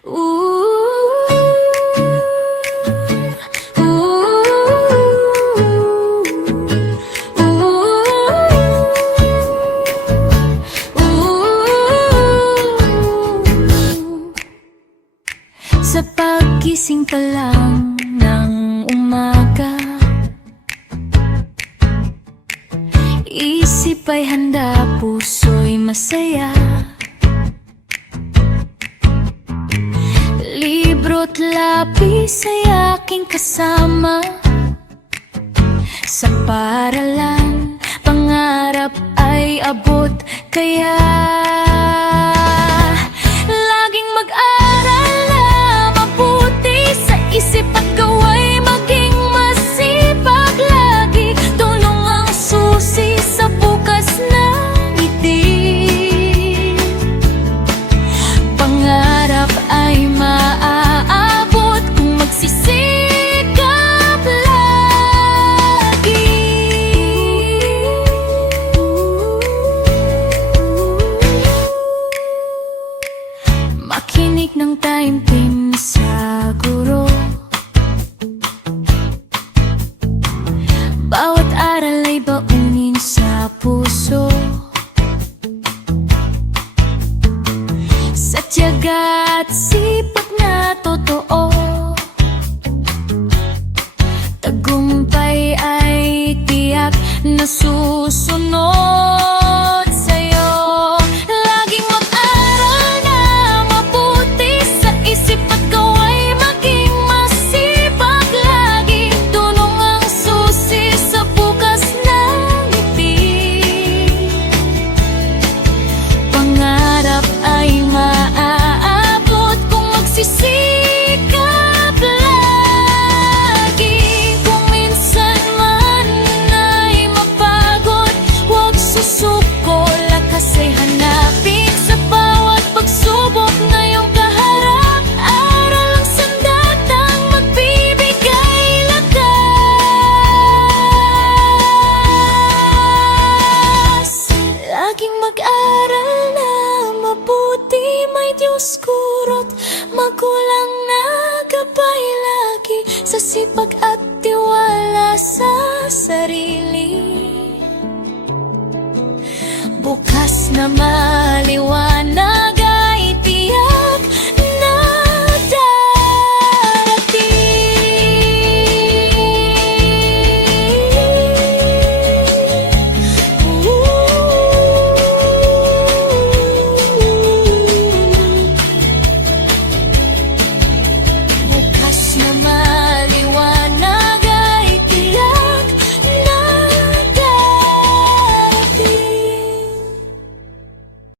Sa paggising pa lang ng umaga, isip ay handa, puso'y masaya. Libro't lapis ay aking kasama. Sa paaralan, pangarap ay abot, kaya laging mag-aral na mabuti. Sa isip at gawa'y maging masipag lagi. Tulong ang susi sa bukas na ngiti. Pangarap ay maaabot kung magsisikap lagi. Makinig ng taimtim sa guro. Bawat aral ay baunin sa puso. Sa tiyaga at sipag na totoo, tagumpay ay tiyak na susunod sa'yo. Laging mag-aral na mabuti. Sa isip at gawa'y maging masipag lagi. Tulong ang susi sa bukas na ngiti. Pangarap ay maaabot kung magsisikap lagi. Kung minsan man ay mapagod, huwag susuko, lakas ay hanapin. Sa bawat pagsubok na iyong kaharap, aral ang sandatang magbibigay lakas. Laging mag-aral na mabuti, may Diyos kuro't magulang na gabay lagi. Sa sipag at tiwala sa sarili, bukas na maliwanag